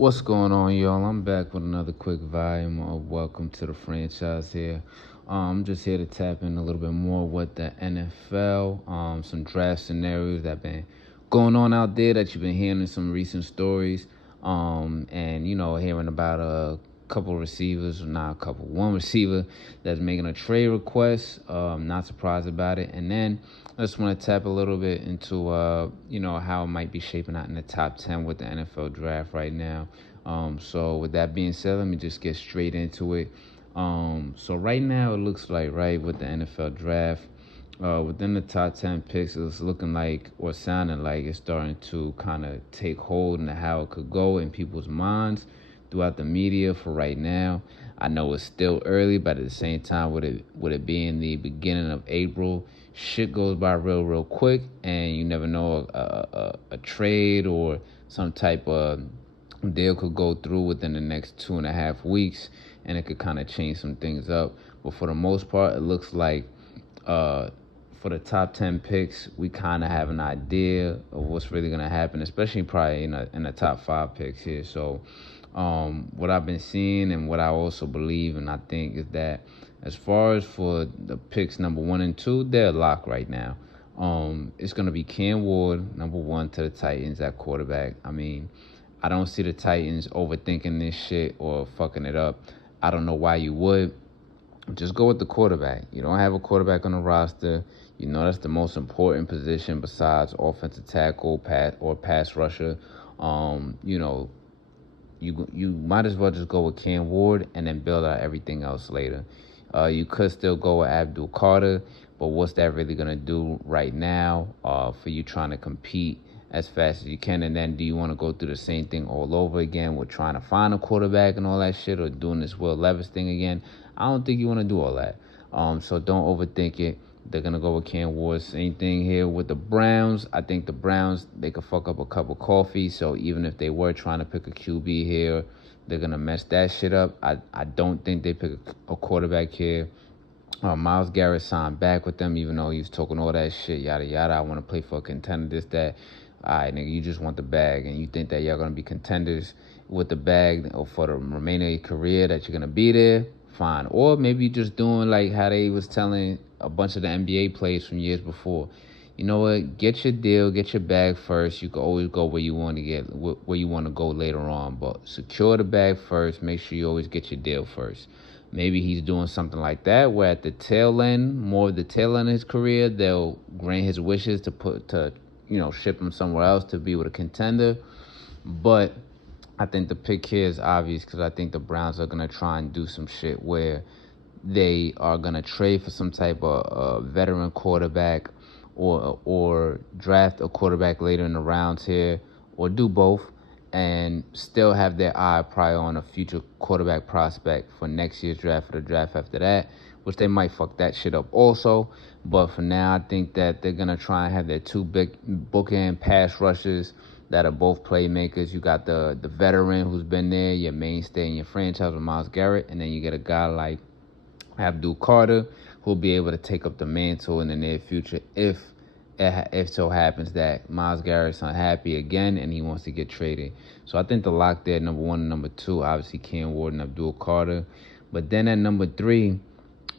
What's going on, y'all? I'm back with another quick volume of Welcome to the Franchise here. I'm just here to tap in a little bit more with the NFL, some draft scenarios that have been going on out there that you've been hearing in some recent stories, and, hearing about a couple receivers, not a couple, one receiver that's making a trade request. Not surprised about it. And then I just want to tap a little bit into, how it might be shaping out in the top 10 with the NFL draft right now. So with that being said, let me just get straight into it. So right now it looks like, right, with the NFL draft, within the top 10 picks, it's looking like, or sounding like, it's starting to kind of take hold into how it could go in people's minds throughout the media for right now. I know it's still early, but at the same time, with it being the beginning of April, shit goes by real quick, and you never know, a trade or some type of deal could go through within the next 2.5 weeks, and it could kind of change some things up. But for the most part, it looks like for the top 10 picks, we kind of have an idea of what's really going to happen, especially probably in the top 5 picks here. So what I've been seeing and what I also believe and I think is that as far as for the picks number 1 and 2, they're locked right now. It's going to be Cam Ward, number 1 to the Titans at quarterback. I mean, I don't see the Titans overthinking this shit or fucking it up. I don't know why you would. Just go with the quarterback. You don't have a quarterback on the roster. You know that's the most important position besides offensive tackle, pass rusher. You might as well just go with Cam Ward and then build out everything else later. You could still go with Abdul Carter, but what's that really going to do right now for you trying to compete as fast as you can? And then do you want to go through the same thing all over again with trying to find a quarterback and all that shit, or doing this Will Levis thing again? I don't think you want to do all that. So don't overthink it. They're going to go with Cam Ward. Same thing here with the Browns. I think the Browns, they could fuck up a cup of coffee. So even if they were trying to pick a QB here, they're going to mess that shit up. I don't think they pick a quarterback here. Myles Garrett signed back with them, even though he was talking all that shit, yada, yada. I want to play for a contender, this, that. All right, nigga, you just want the bag, and you think that y'all going to be contenders with the bag or for the remainder of your career, that you're going to be there, fine. Or maybe you're just doing like how they was telling a bunch of the NBA players from years before. You know what? Get your deal, get your bag first. You can always go where you want to go later on, but secure the bag first. Make sure you always get your deal first. Maybe he's doing something like that, where at the tail end, more of the tail end of his career, they'll grant his wishes to ship him somewhere else to be with a contender. But I think the pick here is obvious, because I think the Browns are going to try and do some shit where they are going to trade for some type of veteran quarterback, or draft a quarterback later in the rounds here, or do both, and still have their eye prior on a future quarterback prospect for next year's draft, for the draft after that, which they might fuck that shit up also. But for now, I think that they're going to try and have their 2 big bookend pass rushers that are both playmakers. You got the veteran who's been there, your mainstay in your franchise with Myles Garrett, and then you get a guy like Abdul Carter who'll be able to take up the mantle in the near future if so happens that Myles Garrett's unhappy again and he wants to get traded. So I think the lock there, number 1 and number 2, obviously Cam Ward and Abdul Carter. But then at number 3,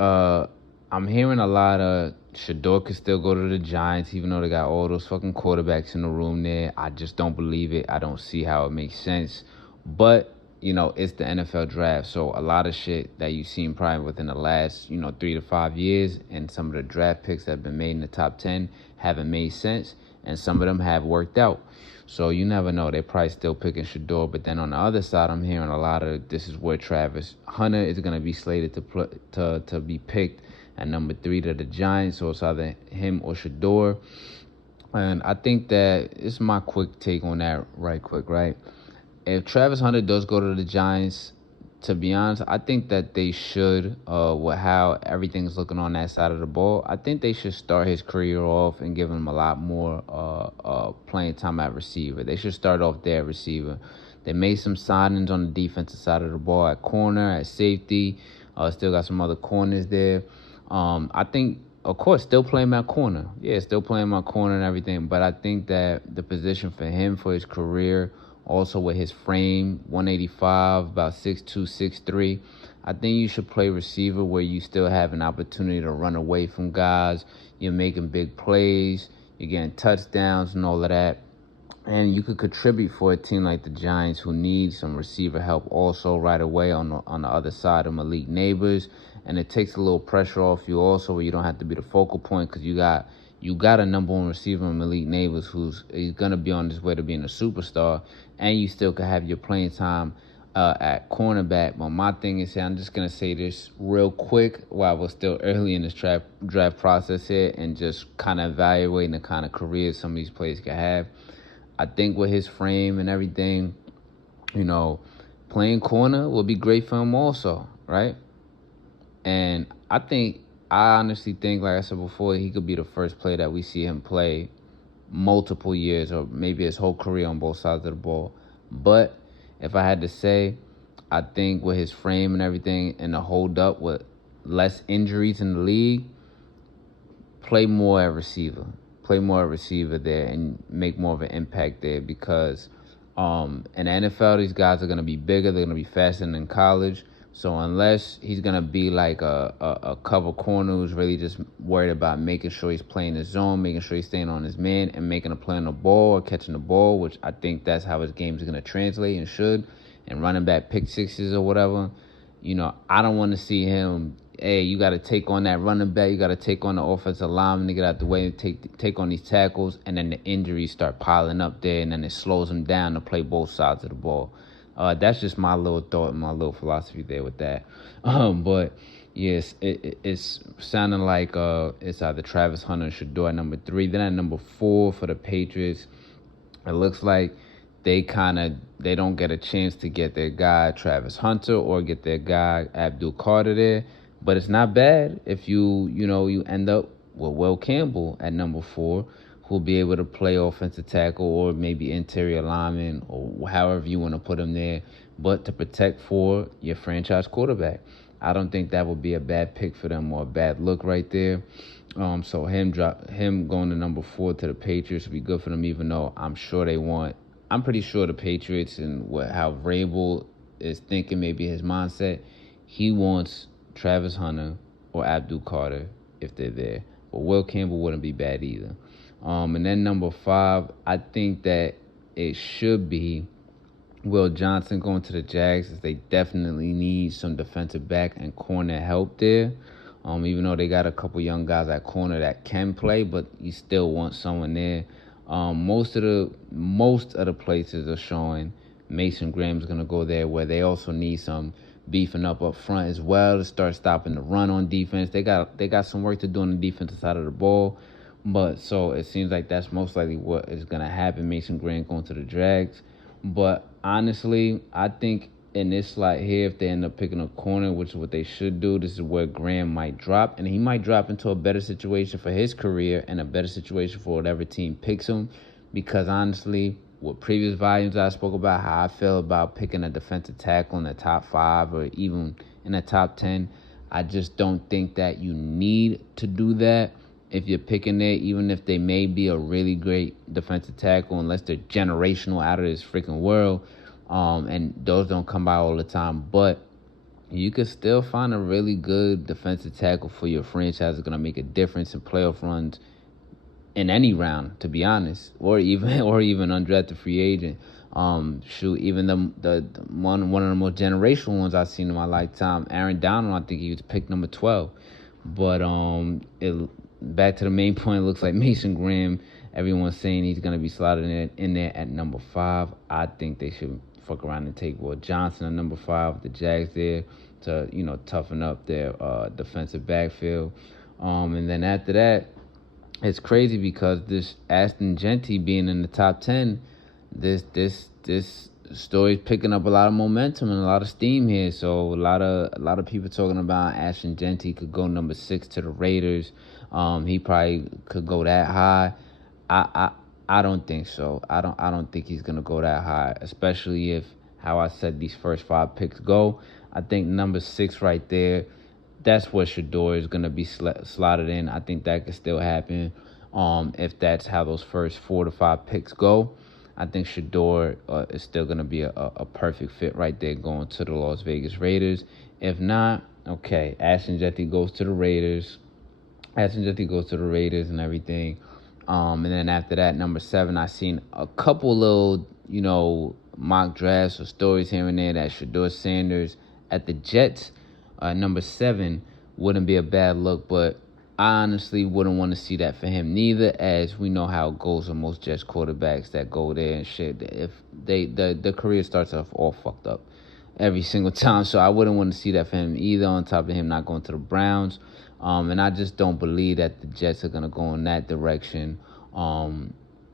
I'm hearing a lot of Shedeur could still go to the Giants, even though they got all those fucking quarterbacks in the room there. I just don't believe it. I don't see how it makes sense. But, it's the NFL draft. So a lot of shit that you've seen probably within the last, 3 to 5 years, and some of the draft picks that have been made in the top 10 haven't made sense, and some of them have worked out. So you never know. They're probably still picking Shedeur. But then on the other side, I'm hearing a lot of, this is where Travis Hunter is going to be slated to be picked at number 3 to the Giants. So it's either him or Shedeur. And I think that it's my quick take on that right quick, right? If Travis Hunter does go to the Giants, to be honest, I think that they should, with how everything's looking on that side of the ball, I think they should start his career off and give him a lot more playing time at receiver. They should start off there at receiver. They made some signings on the defensive side of the ball at corner, at safety. Still got some other corners there. I think, of course, still playing my corner. Yeah, still playing my corner and everything. But I think that the position for him, for his career Also with his frame, 185, about 6'2", 6'3". I think you should play receiver where you still have an opportunity to run away from guys. You're making big plays. You're getting touchdowns and all of that. And you could contribute for a team like the Giants who need some receiver help also right away on the other side of Malik Neighbors. And it takes a little pressure off you also where you don't have to be the focal point because you got a number one receiver in Malik Neighbors he's going to be on his way to being a superstar. And you still can have your playing time at cornerback. But my thing is, I'm just going to say this real quick while we're still early in this draft process here and just kind of evaluating the kind of careers some of these players can have. I think with his frame and everything, playing corner will be great for him also, right? And I honestly think, like I said before, he could be the first player that we see him play multiple years or maybe his whole career on both sides of the ball. But if I had to say, I think with his frame and everything and the hold up with less injuries in the league, play more at receiver. Play more at receiver there and make more of an impact there because in the NFL, these guys are going to be bigger. They're going to be faster than in college. So unless he's going to be like a cover corner who's really just worried about making sure he's playing his zone, making sure he's staying on his man and making a play on the ball or catching the ball, which I think that's how his game is going to translate and should, and running back pick sixes or whatever, I don't want to see him, hey, you got to take on that running back, you got to take on the offensive lineman to get out the way and take on these tackles, and then the injuries start piling up there, and then it slows him down to play both sides of the ball. That's just my little thought and my little philosophy there with that. But yes, it's sounding like it's either Travis Hunter or Shedeur at number 3. Then at number 4 for the Patriots, it looks like they don't get a chance to get their guy Travis Hunter or get their guy Abdul Carter there. But it's not bad if you end up with Will Campbell at number 4, who'll be able to play offensive tackle or maybe interior lineman or however you want to put him there, but to protect for your franchise quarterback. I don't think that would be a bad pick for them or a bad look right there. So him going to number 4 to the Patriots would be good for them, even though I'm pretty sure the Patriots and how Vrabel is thinking, maybe his mindset, he wants Travis Hunter or Abdul Carter if they're there. But Will Campbell wouldn't be bad either. And then number 5, I think that it should be Will Johnson going to the Jags, as they definitely need some defensive back and corner help there. Even though they got a couple young guys at corner that can play, but you still want someone there. Most of the places are showing Mason Graham's going to go there, where they also need some beefing up front as well to start stopping the run on defense. They got some work to do on the defensive side of the ball. But so it seems like that's most likely what is going to happen, Mason Graham going to the Jags. But honestly, I think in this slot here, if they end up picking a corner, which is what they should do, this is where Graham might drop. And he might drop into a better situation for his career and a better situation for whatever team picks him. Because honestly, with previous volumes I spoke about how I feel about picking a defensive tackle in the top 5 or even in the top 10, I just don't think that you need to do that. If you're picking it, even if they may be a really great defensive tackle, unless they're generational out of this freaking world, and those don't come by all the time. But you could still find a really good defensive tackle for your franchise that's going to make a difference in playoff runs in any round, to be honest, or even undrafted free agent. Even the one of the most generational ones I've seen in my lifetime, Aaron Donald, I think he was picked number 12. But back to the main point, it looks like Mason Graham, everyone's saying he's going to be slotted in there at number 5. I think they should fuck around and take Will Johnson at number 5, the Jags there, to toughen up their defensive backfield. And then after that, it's crazy because this Ashton Jeanty being in the top 10, this story's picking up a lot of momentum and a lot of steam here. So a lot of people talking about Ashton Jeanty could go number 6 to the Raiders. He probably could go that high. I don't think so. I don't think he's gonna go that high, especially if how I said these first 5 picks go. I think number 6 right there, that's where Shedeur is gonna be slotted in. I think that could still happen. If that's how those first 4 to 5 picks go, I think Shedeur is still going to be a perfect fit right there going to the Las Vegas Raiders. If not, okay, Jeanty goes to the Raiders. Jeanty goes to the Raiders and everything. And then after that, number 7, I seen a couple little, mock drafts or stories here and there that Shedeur Sanders at the Jets, number 7, wouldn't be a bad look, but I honestly wouldn't want to see that for him neither, as we know how it goes with most Jets quarterbacks that go there and shit. If the career starts off all fucked up every single time, so I wouldn't want to see that for him either, on top of him not going to the Browns. And I just don't believe that the Jets are going to go in that direction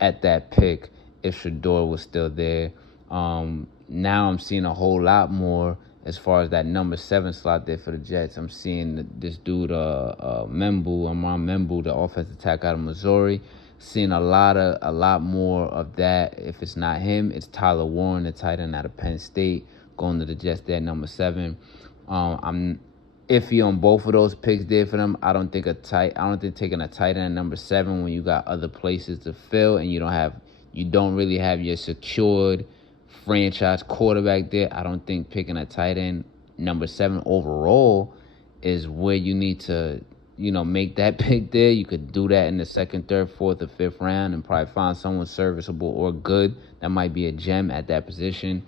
at that pick if Shedeur was still there. Now I'm seeing a whole lot more as far as that number 7 slot there for the Jets. I'm seeing this dude, Amon Membu, the offensive tackle out of Missouri. Seeing a lot more of that. If it's not him, it's Tyler Warren, the tight end out of Penn State, going to the Jets there at number 7. I'm iffy on both of those picks there for them. I don't think taking a tight end at number 7 when you got other places to fill and you don't really have your secured franchise quarterback there. I don't think picking a tight end number 7 overall is where you need to, make that pick there. You could do that in the 2nd, 3rd, 4th, or 5th round and probably find someone serviceable or good that might be a gem at that position.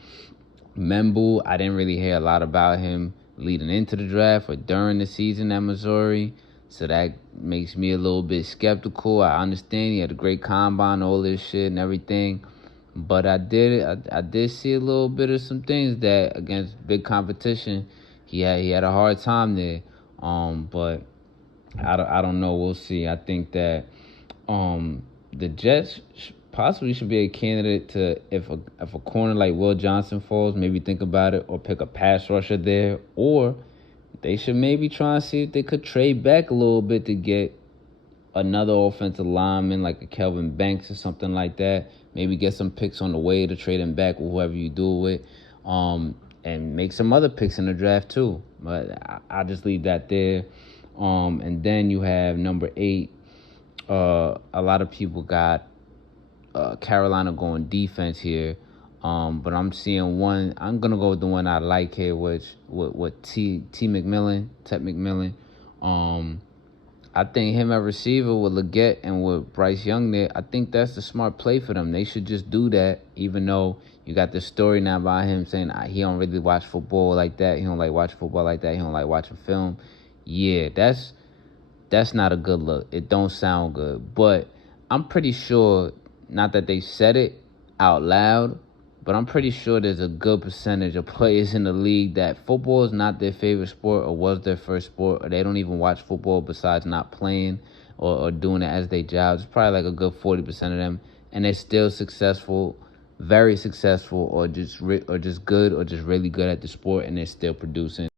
Membu, I didn't really hear a lot about him leading into the draft or during the season at Missouri, so that makes me a little bit skeptical. I understand he had a great combine, all this shit and everything, but I did see a little bit of some things that against big competition, he had a hard time there. But I don't know. We'll see. I think that the Jets possibly should be a candidate to, if a corner like Will Johnson falls, maybe think about it, or pick a pass rusher there, or they should maybe try and see if they could trade back a little bit to get another offensive lineman like a Kelvin Banks or something like that. Maybe get some picks on the way to trade him back with whoever you do it, and make some other picks in the draft too. But I'll just leave that there. And then you have number 8. A lot of people got Carolina going defense here, but I'm seeing one. I'm gonna go with the one I like here, which with Tep McMillan. I think him at receiver with Leggett and with Bryce Young there, I think that's the smart play for them. They should just do that, even though you got this story now about him saying he don't really watch football like that. He don't like watching football like that. He don't like watching film. Yeah, that's not a good look. It don't sound good. But I'm pretty sure, not that they said it out loud, but I'm pretty sure there's a good percentage of players in the league that football is not their favorite sport or was their first sport, or they don't even watch football besides not playing or doing it as their job. It's probably like a good 40% of them, and they're still successful, very successful, or just good, or just really good at the sport, and they're still producing.